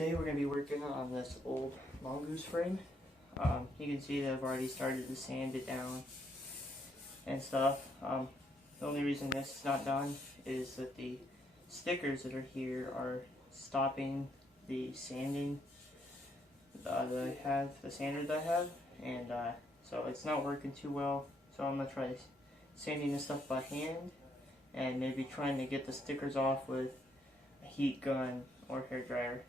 today we're going to be working on this old Mongoose frame. You can see that I've already started to sand it down and stuff. The only reason this is not done is that the stickers that are here are stopping the sanding that I have, the sander that I have, and so it's not working too well. So I'm going to try sanding this stuff by hand and maybe trying to get the stickers off with a heat gun or hair dryer.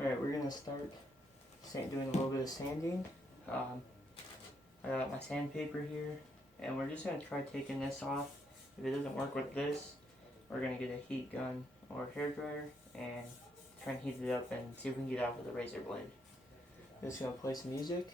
Alright, we're going to start doing a little bit of sanding. I got my sandpaper here, and we're just going to try taking this off. If it doesn't work with this, we're going to get a heat gun or hair dryer and try and heat it up and see if we can get out with a razor blade. Just going to play some music.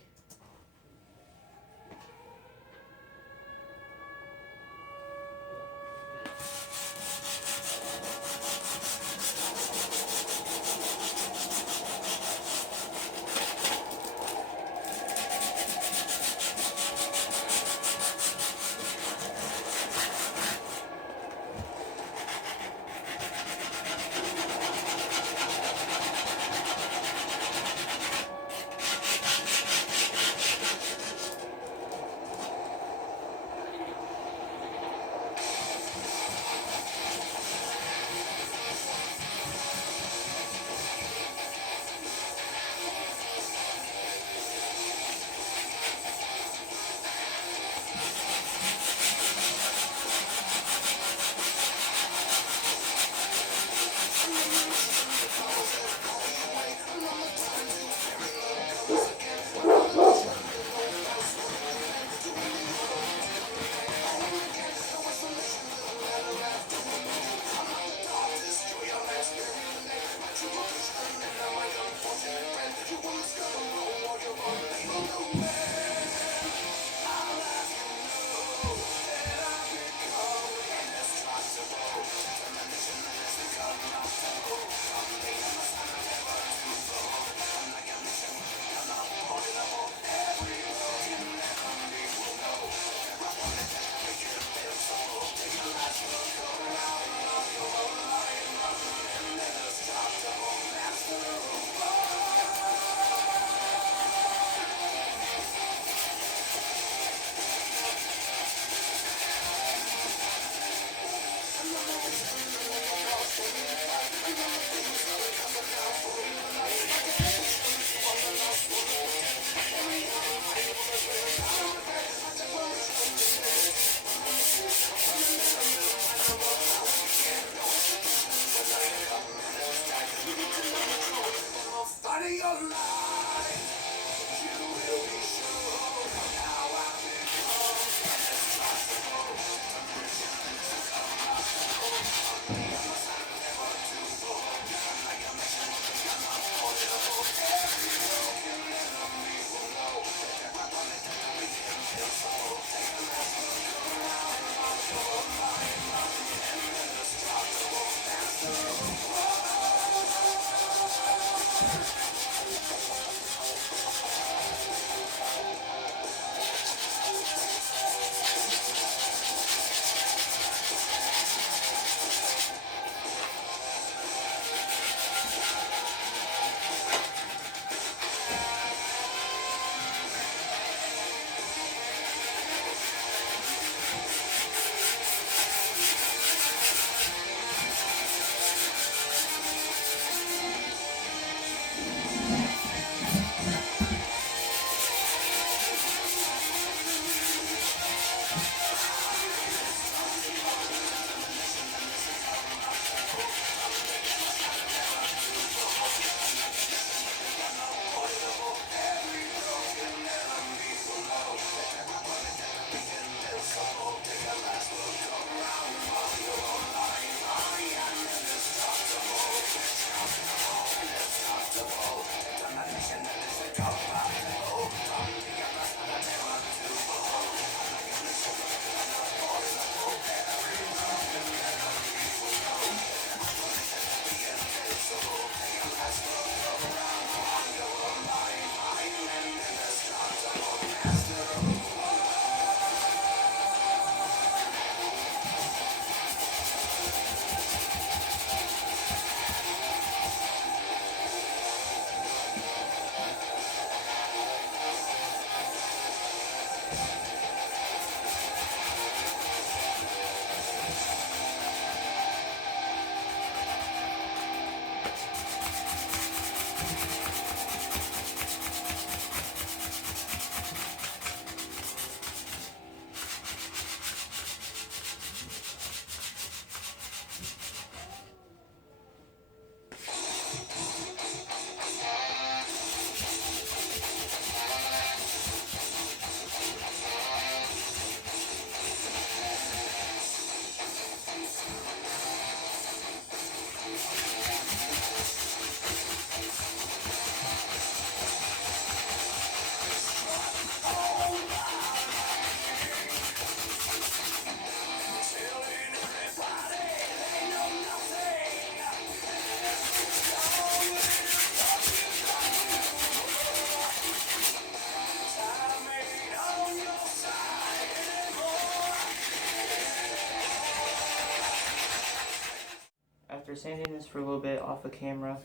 after sanding this for a little bit off of camera,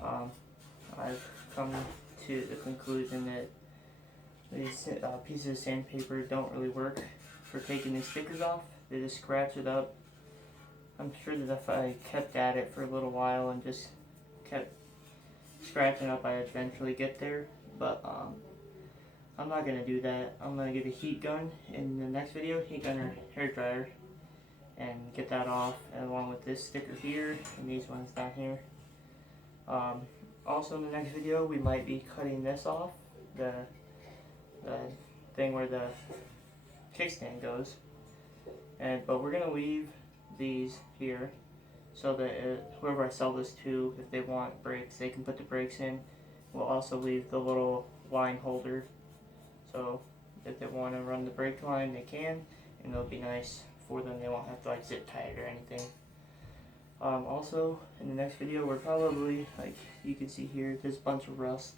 I've come to the conclusion that these pieces of sandpaper don't really work for taking these stickers off. They just scratch it up. I'm sure that if I kept at it for a little while and just kept scratching up, I'd eventually get there. But I'm not gonna do that. I'm gonna get a heat gun in the next video, heat gun or hair dryer, and get that off, along with this sticker here and these ones down here. Also in the next video, we might be cutting this off, the thing where the kickstand goes, but we're gonna leave these here so that whoever I sell this to, if they want brakes, they can put the brakes in. We'll also leave the little line holder, so if they want to run the brake line, they can, and it'll be nice for them. They won't have to like zip tie it or anything. Also, in the next video, we're probably, like you can see here, there's a bunch of rust.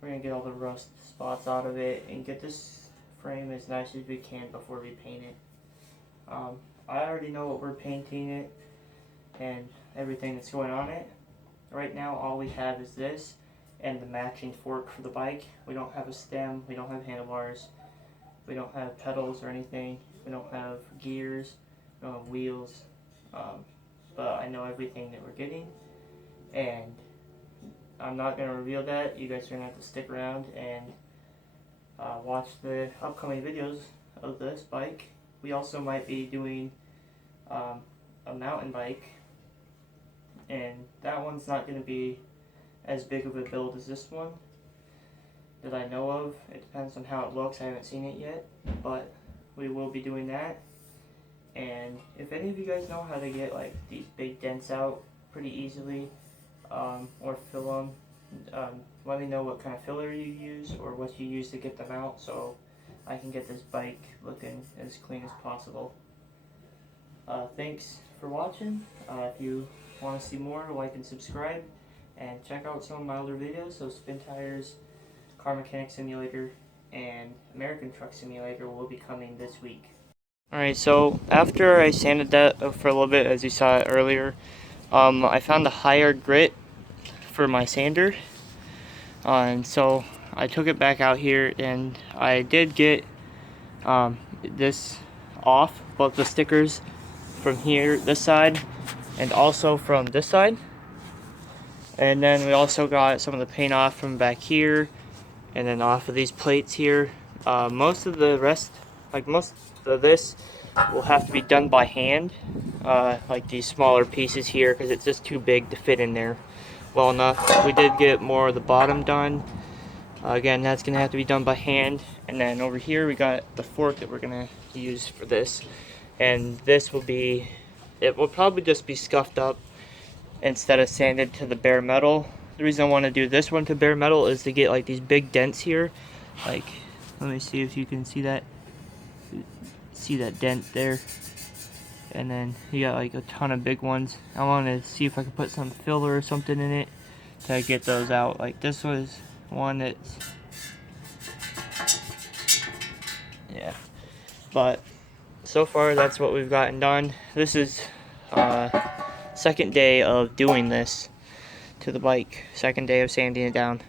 We're going to get all the rust spots out of it and get this frame as nice as we can before we paint it. I already know what we're painting it and everything that's going on it. Right now, all we have is this and the matching fork for the bike. We don't have a stem, we don't have handlebars, we don't have pedals or anything, we don't have gears, we don't have wheels. But I know everything that we're getting, and I'm not going to reveal that. You guys are going to have to stick around and watch the upcoming videos of this bike. We also might be doing a mountain bike, and that one's not going to be as big of a build as this one that I know of. It depends on how it looks. I haven't seen it yet, but we will be doing that. And if any of you guys know how to get like these big dents out pretty easily, or fill them, let me know what kind of filler you use or what you use to get them out, so I can get this bike looking as clean as possible. Thanks for watching. If you want to see more, like and subscribe, and check out some of my other videos. So Spin Tires, Car Mechanic Simulator, and American Truck Simulator will be coming this week. Alright, so after I sanded that for a little bit, as you saw earlier, I found a higher grit for my sander, and so I took it back out here, and I did get this off, both the stickers from here, this side, and also from this side. And then we also got some of the paint off from back here, and then off of these plates here. Most of the rest, like most of this, will have to be done by hand, like these smaller pieces here, because it's just too big to fit in there well enough. We did get more of the bottom done. Again, that's going to have to be done by hand. And then over here we got the fork that we're going to use for this. And this will be, it will probably just be scuffed up instead of sanded to the bare metal. The reason I want to do this one to bare metal is to get like these big dents here. Like, let me see if you can see that. See that dent there? And then you got like a ton of big ones. I want to see if I can put some filler or something in it to get those out. Like this was one that's, yeah. But so far that's what we've gotten done. This is second day of doing this to the bike. Second day of sanding it down.